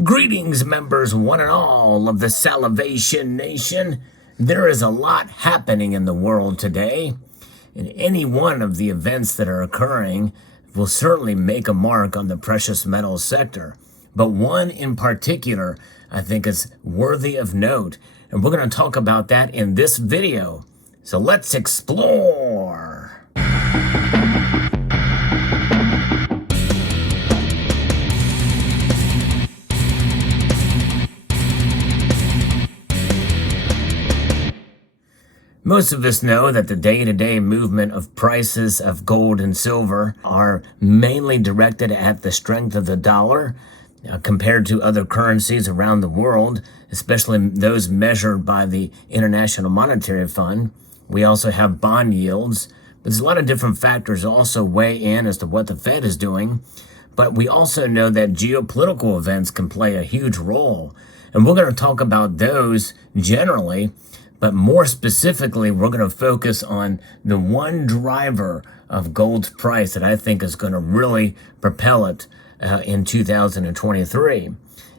Greetings, members, one and all of the Salivation Nation. There is a lot happening in the world today, and any one of the events that are occurring will certainly make a mark on the precious metals sector. But one in particular, I think, is worthy of note, and we're going to talk about that in this video. So let's explore. Most of us know that the day-to-day movement of prices of gold and silver are mainly directed at the strength of the dollar compared to other currencies around the world, especially those measured by the International Monetary Fund. We also have bond yields. There's a lot of different factors also weigh in as to what the Fed is doing. But we also know that geopolitical events can play a huge role. And we're going to talk about those generally. But more specifically, we're going to focus on the one driver of gold's price that I think is going to really propel it in 2023.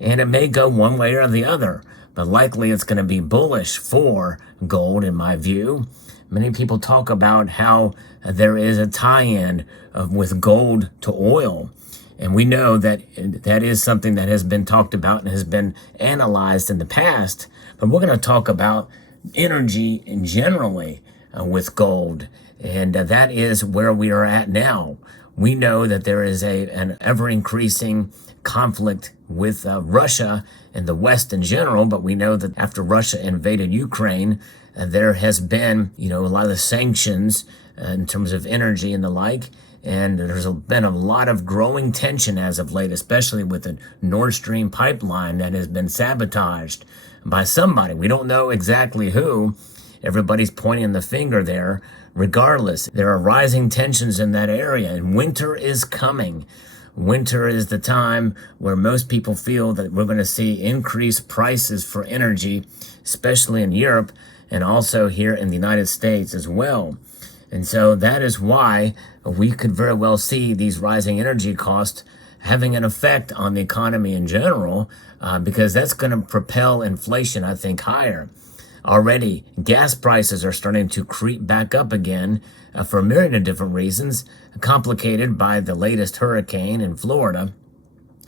And it may go one way or the other, but likely it's going to be bullish for gold, in my view. Many people talk about how there is a tie-in with gold to oil. And we know that that is something that has been talked about and has been analyzed in the past. But we're going to talk about energy generally with gold, and that is where we are at now. We know that there is an ever-increasing conflict with Russia and the West in general, but we know that after Russia invaded Ukraine, there has been, a lot of sanctions in terms of energy and the like, and there's been a lot of growing tension as of late, especially with the Nord Stream pipeline that has been sabotaged by somebody. We don't know exactly who. Everybody's pointing the finger there. Regardless, there are rising tensions in that area, and winter is coming. Winter is the time where most people feel that we're going to see increased prices for energy, especially in Europe and also here in the United States as well. And so that is why we could very well see these rising energy costs having an effect on the economy in general, because that's going to propel inflation, I think, higher. Already, gas prices are starting to creep back up again for a myriad of different reasons, complicated by the latest hurricane in Florida.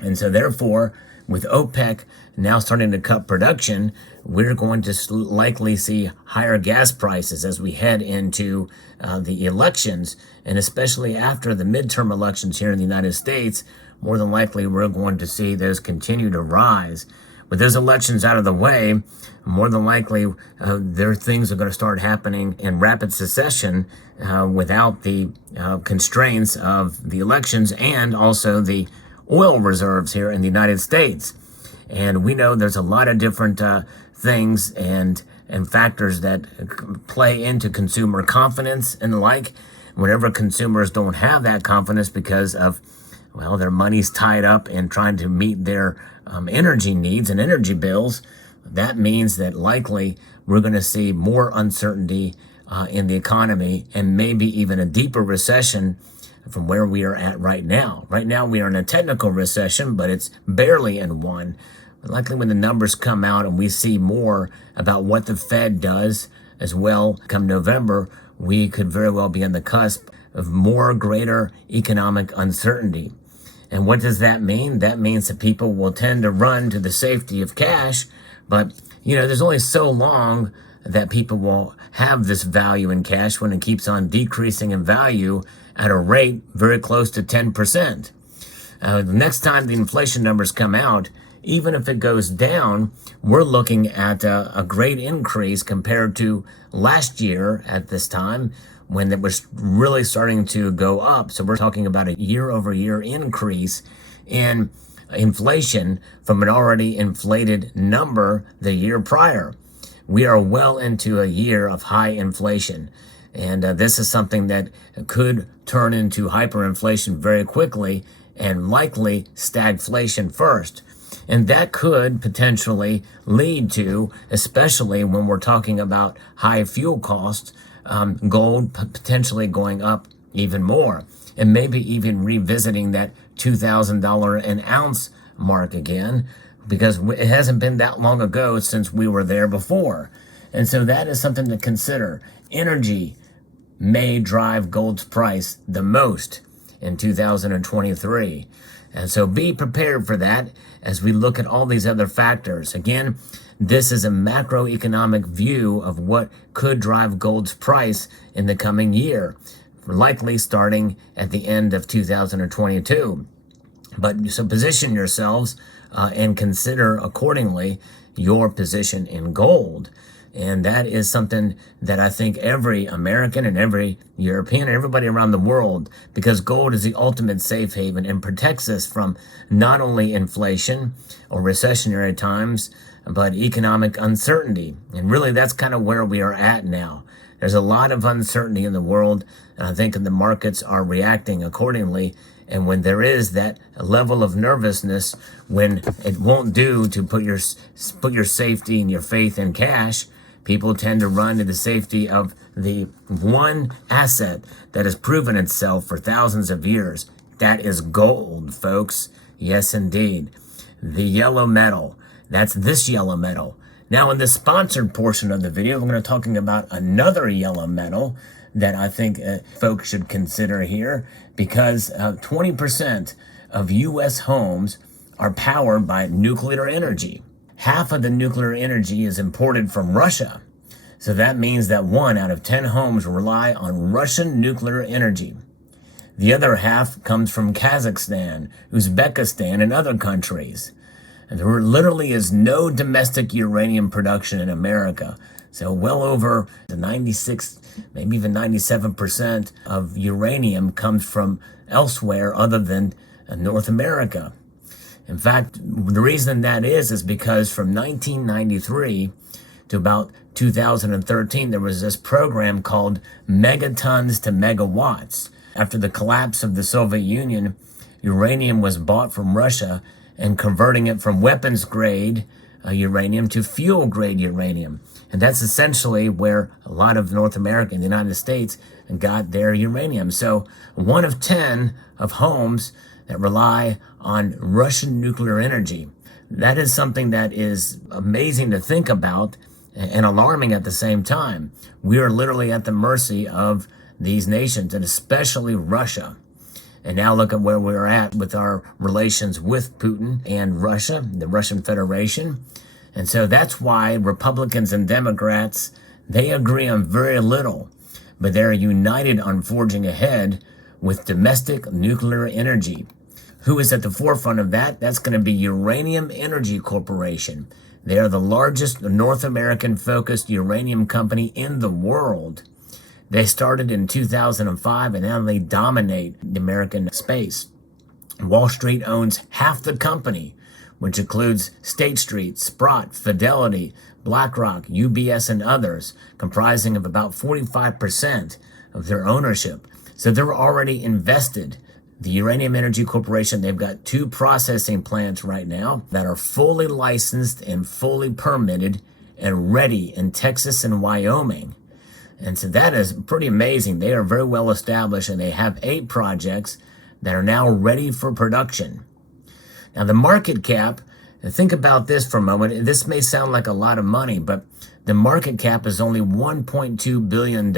And so therefore, with OPEC now starting to cut production, we're going to likely see higher gas prices as we head into the elections, and especially after the midterm elections here in the United States. More than likely, we're going to see those continue to rise. With those elections out of the way, more than likely, there things are going to start happening in rapid succession without the constraints of the elections and also the oil reserves here in the United States. And we know there's a lot of different things and factors that play into consumer confidence and the like. Whenever consumers don't have that confidence because of their money's tied up in trying to meet their energy needs and energy bills, that means that likely we're going to see more uncertainty in the economy and maybe even a deeper recession from where we are at right now. Right now we are in a technical recession, but it's barely in one. Likely when the numbers come out and we see more about what the Fed does as well come November, we could very well be on the cusp of more greater economic uncertainty. And what does that mean? That means that people will tend to run to the safety of cash, but there's only so long that people will have this value in cash when it keeps on decreasing in value at a rate very close to 10%. The next time the inflation numbers come out, even if it goes down, we're looking at a great increase compared to last year at this time, when it was really starting to go up. So we're talking about a year-over-year increase in inflation from an already inflated number the year prior. We are well into a year of high inflation. And this is something that could turn into hyperinflation very quickly and likely stagflation first. And that could potentially lead to, especially when we're talking about high fuel costs, gold potentially going up even more, and maybe even revisiting that $2,000 an ounce mark again. because it hasn't been that long ago since we were there before. And so that is something to consider. Energy may drive gold's price the most in 2023. And so be prepared for that as we look at all these other factors. Again, this is a macroeconomic view of what could drive gold's price in the coming year, likely starting at the end of 2022. But so position yourselves and consider accordingly your position in gold. And that is something that I think every American and every European and everybody around the world, because gold is the ultimate safe haven and protects us from not only inflation or recessionary times, but economic uncertainty. And really, that's kind of where we are at now. There's a lot of uncertainty in the world, and I think the markets are reacting accordingly. And when there is that level of nervousness, when it won't do to put your safety and your faith in cash, people tend to run to the safety of the one asset that has proven itself for thousands of years. That is gold, folks. Yes, indeed. The yellow metal. That's this yellow metal. Now, in the sponsored portion of the video, we're going to be talking about another yellow metal that I think folks should consider here, because 20% of U.S. homes are powered by nuclear energy. Half of the nuclear energy is imported from Russia. So that means that 1 out of 10 homes rely on Russian nuclear energy. The other half comes from Kazakhstan, Uzbekistan, and other countries. And there literally is no domestic uranium production in America. So well over the 96, maybe even 97% of uranium comes from elsewhere other than North America. In fact, the reason that is because from 1993 to about 2013, there was this program called megatons to megawatts. After the collapse of the Soviet Union, uranium was bought from Russia and converting it from weapons grade uranium to fuel grade uranium. And that's essentially where a lot of North America and the United States got their uranium. So 1 of 10 of homes that rely on Russian nuclear energy. That is something that is amazing to think about and alarming at the same time. We are literally at the mercy of these nations, and especially Russia. And now look at where we're at with our relations with Putin and Russia, the Russian Federation. And so that's why Republicans and Democrats, they agree on very little, but they're united on forging ahead with domestic nuclear energy. Who is at the forefront of that? That's going to be Uranium Energy Corporation. They are the largest North American-focused uranium company in the world. They started in 2005, and now they dominate the American space. Wall Street owns half the company, which includes State Street, Sprott, Fidelity, BlackRock, UBS, and others, comprising of about 45% of their ownership. So they're already invested. The Uranium Energy Corporation, they've got 2 processing plants right now that are fully licensed and fully permitted and ready in Texas and Wyoming. And so that is pretty amazing. They are very well established, and they have 8 projects that are now ready for production. Now, the market cap, think about this for a moment. This may sound like a lot of money, but the market cap is only $1.2 billion.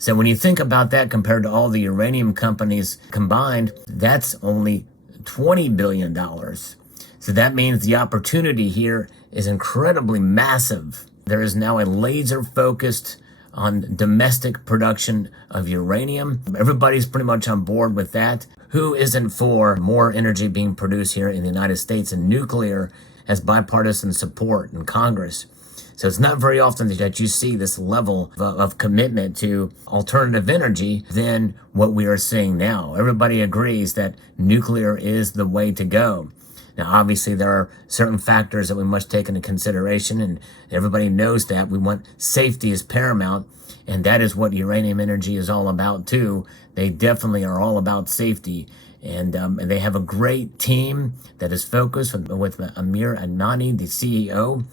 So when you think about that compared to all the uranium companies combined, that's only $20 billion. So that means the opportunity here is incredibly massive. There is now a laser focused on domestic production of uranium. Everybody's pretty much on board with that. Who isn't for more energy being produced here in the United States? And nuclear has bipartisan support in Congress. So it's not very often that you see this level of commitment to alternative energy than what we are seeing now. Everybody agrees that nuclear is the way to go. Now, obviously, there are certain factors that we must take into consideration, and everybody knows that. We want safety is paramount, and that is what uranium energy is all about, too. They definitely are all about safety, and they have a great team that is focused with Amir Adnani, the CEO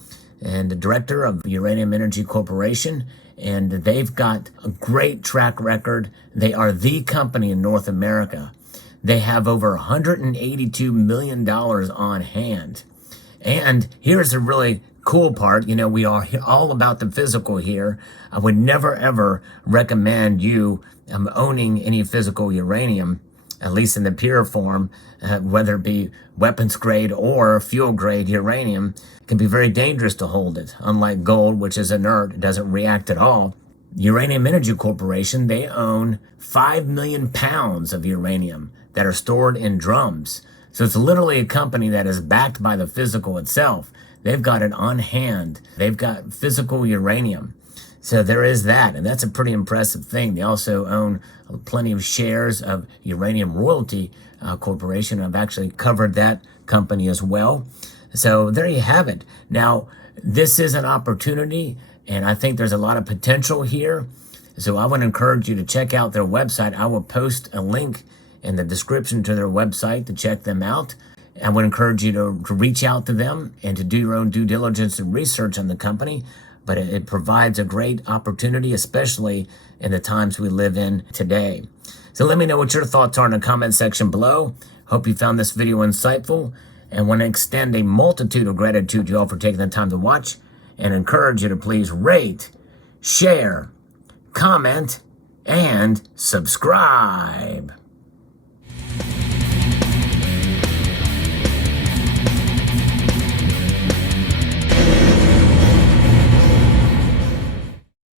and the director of Uranium Energy Corporation, and they've got a great track record. They are the company in North America. They have over $182 million on hand. And here's the really cool part. We are all about the physical here. I would never, ever recommend you owning any physical uranium, at least in the pure form, whether it be weapons grade or fuel grade uranium. It can be very dangerous to hold it. Unlike gold, which is inert, it doesn't react at all. Uranium Energy Corporation, they own 5 million pounds of uranium that are stored in drums. So it's literally a company that is backed by the physical itself. They've got it on hand. They've got physical uranium. So there is that, and that's a pretty impressive thing. They also own plenty of shares of Uranium Royalty Corporation. I've actually covered that company as well. So there you have it. Now, this is an opportunity, and I think there's a lot of potential here. So I would encourage you to check out their website. I will post a link in the description to their website to check them out. I would encourage you to reach out to them and to do your own due diligence and research on the company. But it provides a great opportunity, especially in the times we live in today. So let me know what your thoughts are in the comment section below. Hope you found this video insightful, and want to extend a multitude of gratitude to you all for taking the time to watch, and encourage you to please rate, share, comment, and subscribe.